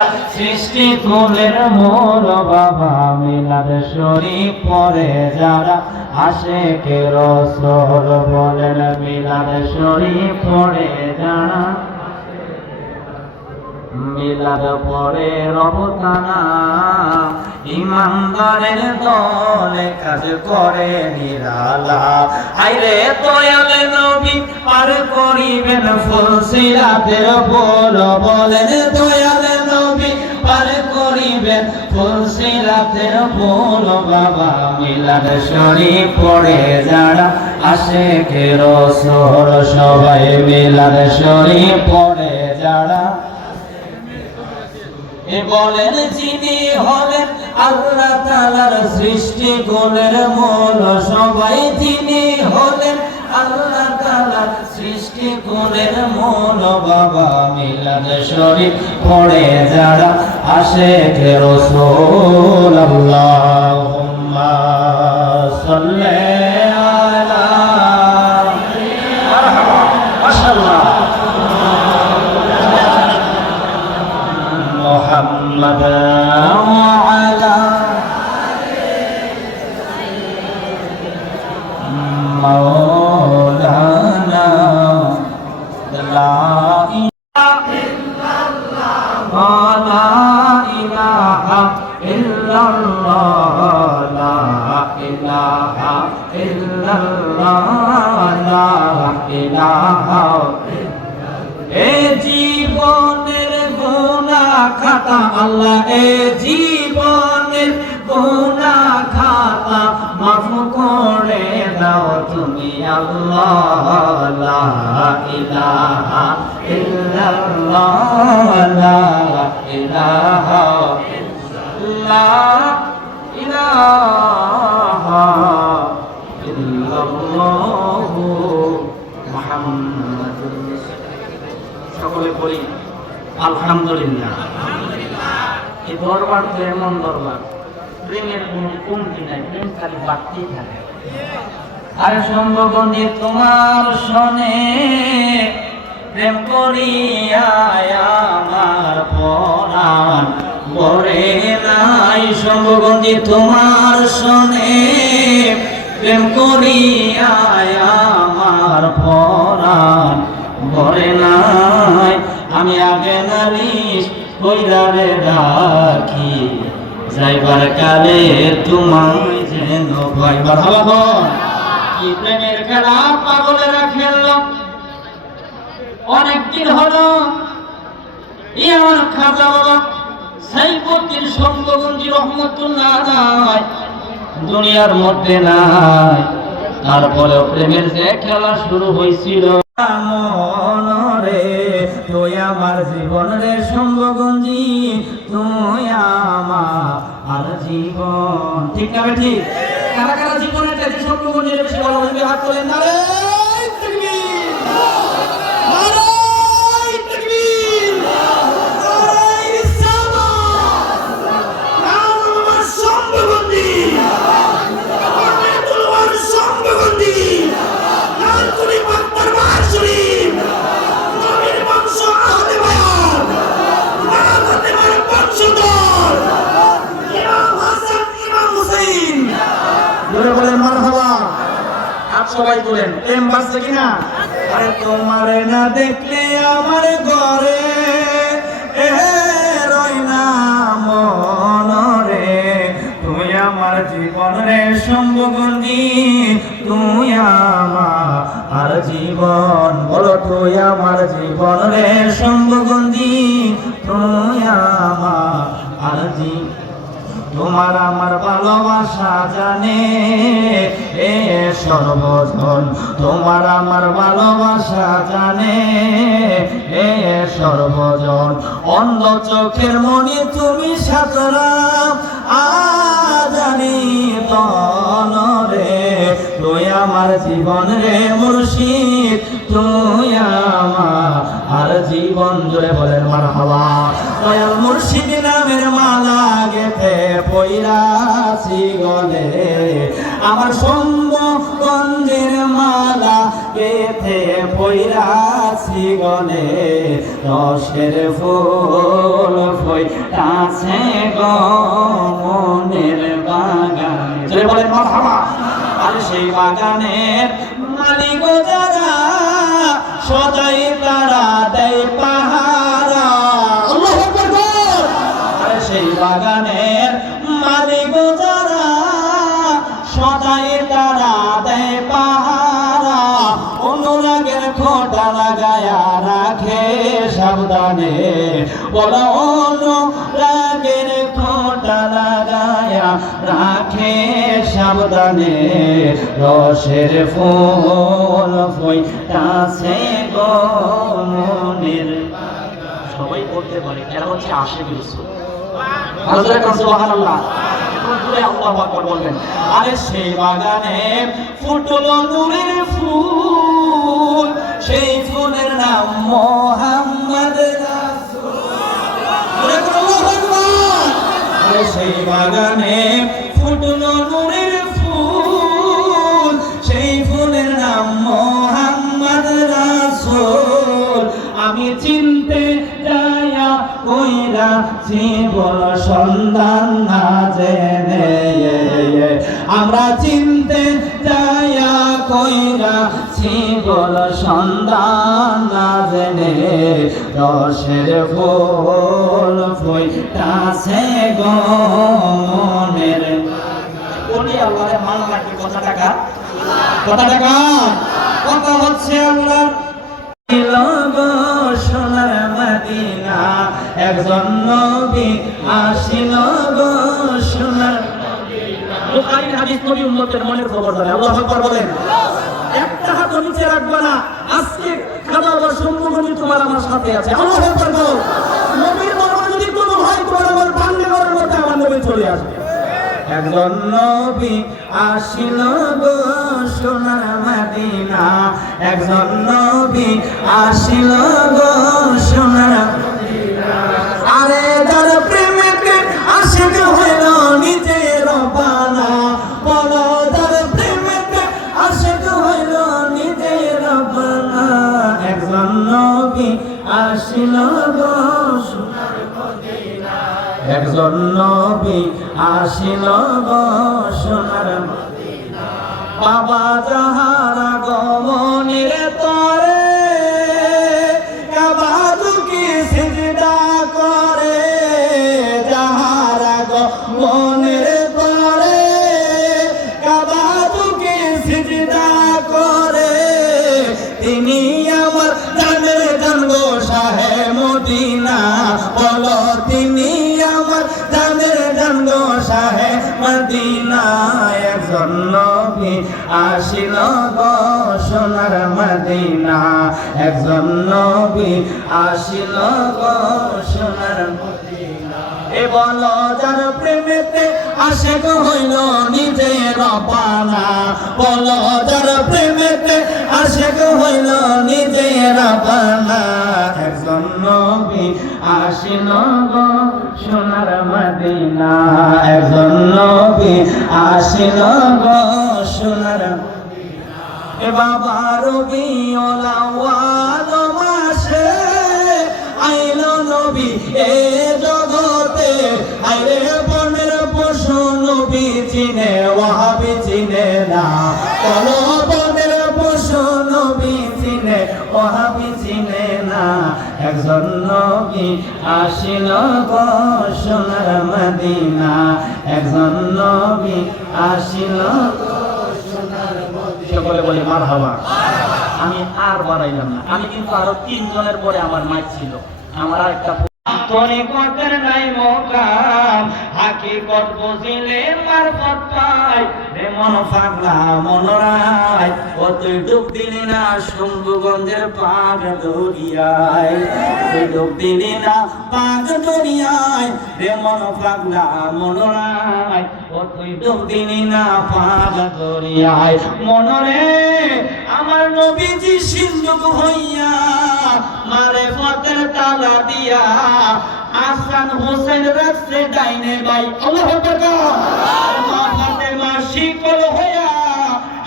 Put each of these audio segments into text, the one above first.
সৃষ্টি কুলের মূল বাবা মিলাদ শরীফ পড়ে যারা আশেকে রাসূল বলেন মিলাদ শরীফ পড়ে যারা মিলাদ পড়ে রবতানা ইমানদারের দলে কাজ করে নিরালা আইরে দয়াল নবী পার করিবেন ফুলসিরাতের পুল বলেন দয়াল নবী পার করিবেন ফুলসিরাতের পুল বাবা মিলাদ শরীফ পড়ে যারা আশেকে রাসূল সবাই মিলাদ শরীফ পড়ে যারা বলেন যিনি হলেন আল্লাহ তাআলার সৃষ্টি কুলের মূল সবাই তিনি হলেন আল্লাহ তাআলার সৃষ্টি কুলের মূল বাবা মিলাদ শরীফ পড়ে যারা আশেকে রাসূল আল্লাহুম্মা সাল্লি আলা মারহাবা মাশাআল্লাহ محمد وعلى مولانا لا إله إلا الله لا إله إلا الله لا إله এ জীবনের গুনাহ খাতা আল্লাহ এ জীবনের গুনাহ খাতা মাফ করে দাও তুমি আল্লাহ লা ইলাহা ইল্লাল্লাহ লা ইলাহা ইল্লাল্লাহ মুহাম্মাদুর সকলে বলি আলহামদুলিল্লাহ। এই দরবার তো এমন দরবার প্রেমের কোনো কমতি নাই, প্রেম খালি বাড়তেই থাকে। আরে সম্ভবন্ধি তোমার শোনে প্রেম করিয়া আমার পরাণ ভরে নাই সম্ভবন্ধি তোমার শোনে প্রেম করিয়া আমার পরাণ ভরে নাই আমি আগে নালিশ কইরারে রাখি যাইবার কালে তোমায় যেন ভয় বাড়াবো কি প্রেমের খেলা পাগলেরা খেলল অনেকদিন হলো এই আমার খাজা বাবা সাইফুদ্দিন সঙ্গবন্ধী রহমতুল্লাহ আলাইহি দুনিয়ার মধ্যে নাই, তারপরে প্রেমের যে খেলা শুরু হয়েছিল মনরে তুই আমার জীবন রে সঙ্গবন্ধী তুই আমার জীবন। ঠিক না ঠিক? কারা কারা জীবনের কাছে সঙ্গবন্ধীর বেশি ভালো লাগবে হাত তোলেন না রে। সবাই বলেন প্রেম বাঁচছে কিনা? আরে তোমারে না দেখলে আমার ঘরে রই না মনরে তুই আমার জীবন রে সঙ্গবন্ধী তুই আমার জীবন বলো তুই আমার জীবন রে সঙ্গবন্ধী তুই আমার জীবন। তোমার আমার ভালোবাসা জানে এ সর্বজন তোমার আমার ভালোবাসা জানে এ সর্বজন অন্ধ চোখের মনে তুমি সাতরা জানি তনরে তুই আমার জীবন রে মুর্শিদ তুই আমার জীবন। জোরে বলেন মারহাবা। দয়াল মুর্শিদ নামের মালা গেথে পইরাছি গলে আমার সঙ্গবন্ধের মালা গেথে পইরাছি আছি গলে রসের ফুল ফুইতাছে গো মনের বাগানে। জোরে বলেন মারহাবা। আর সেই বাগানের মালিক যারা সদাই তারা দেয় পাহারা। আল্লাহু আকবার। আর সেই বাগানের মালিক যারা সদাই তারা দেয় পাহারা। অনুরাগের খোঁটা লাগায়া রাখে সাবধানে। বলো অনুরাগের খোঁটা লাগায়া রাখে সাবধানে। রসের ফুল ফুইতাছে গো মনের। সবাই বলতে পারে এরা হচ্ছে আশিক রাসূল। সুবহানাল্লাহ। আল্লাহু আকবার বলবেন। আরে সেই বাগানে ফুটলো নূরের ফুল, সেই ফুলের নাম মুহাম্মদ রাসূল। আল্লাহু আকবার। আরে সেই বাগানে ফুটলো নূরের ফুল, সেই ফুলের নাম মুহাম্মদ রাসূল। আমি চিনতে যায়া কইরা জীবন সন্ধান না জেনে, আমরা চিনতে যায়া কইরা জীবন সন্ধান না জেনে। রসের ফুল ফুইতাছে গো মনের। বলি আল্লাহরে মানলা কি কথা টাকা? কথা টাকা? কথা হচ্ছে আল্লাহ সোনার মদিনা একজন নবী আসিল গো সোনার। বুখারীর হাদিস, নবী উম্মতের মনের খবর জানে। আল্লাহু আকবার বলেন। একটা হাত নিচে রাখবে না, আজকে খাবার সম্পূর্ণ তোমার আমার সাথে আছে। আল্লাহু আকবার বলো। নবীর মর্ম যদি কোনো ভাই তোমার আমার ভাঙে করার মধ্যে আমার নবী চলে আসবে। একজন নবী আসিল গো সোনার মদিনা, একজন নবী আসিল গো সোনার মদিনা। আরে যার প্রেমেতে আশিক হইল নিজের বানা। বলো যার প্রেমেতে আশিক হইল নিজের বানা। একজন নবী আসিল গো সোনার মদিনা, একজন নবী আসিল গো সোনার মদিনা। বাবা যাহারা গমনের তরে কাবা দুকি সিজদা করে। যাহারা গমনের তরে কাবা দুকি সিজদা করে। তিনি আমার জানের জান গো শাহে মদিনা। বলো তিনি আমার জানের জান গো শাহে মদিনা। একজন নবী আসিল গো সোনার মদিনা, একজন নবী আসিল গো সোনার মদিনা। এ বলো যার প্রেমেতে আশিক হইল নিজের পানা। বলো যার প্রেমেতে আশিক হইল নিজের পানা। একজন নবী আসিল গো সোনার মদিনা, একজন নবী আসিল গো সোনার মদিনা। এ বাবা রবিউল আউয়াল মাসে আইল নবী এ জগতে। আইরে বনের পশু নবী চিনে ওয়াহাবি চিনে না। বলো বনের পশু নবী চিনে ওয়াহাবি চিনে না। একজন নবী আসিল গো সোনার মদিনা, একজন নবী আসিল গো সোনার মদিনা। সকলে বলে মারহাবা। আমি আর বাড়াইলাম না। আমি কিন্তু আরো 3 জনের পরে আমার মাইক ছিল। আমার আরেকটা তরিকতের নাই মোকাম, হাকিকত বুঝিলে মারফত পাই। রে মন পাগলা মনরায়, ও তুই ডুব দিলি না শম্ভুগঞ্জের পাগ দরিয়ায়। তুই ডুব দিলি না পাগ দরিয়ায়। রে মন পাগলা মনরায়, ও তুই ডুব দিলি না পাগ দরিয়ায়। মনরে আমার নবীজি সিন্ধুক হইয়া মারে পথের তালা দিয়া। হাসান হোসেন রাখছে ডাইনে ভাই। আল্লাহু আকবার। মা ফাতেমা শিকল হইয়া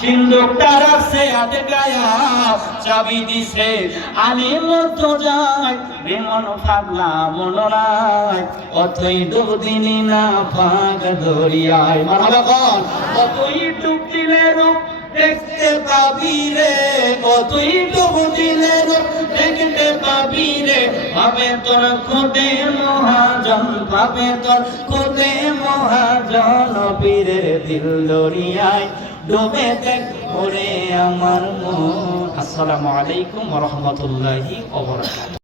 সিন্দুকটা রাখছে হাতে গায়া, চাবি দিছে আলিম তো যায়, বেমন পাগলা মনোরায়, অতই ডুব দিলি না পাক দরিয়ায়। মারহাবা কোন, অতই ডুব দিলে রূপ দেখতে পাবি রে, কতই ডুব দিলে রূপ দেখতে পাবি রে, পাবে তোর খোদে মহাজন, পাবে তোর খোদে মহাজন, পীরের দিল দরিয়ায় ডুবে দেখ ওরে আমার মন। আসসালামু আলাইকুম ওয়া রাহমাতুল্লাহি ওয়া বারাকাতুহু।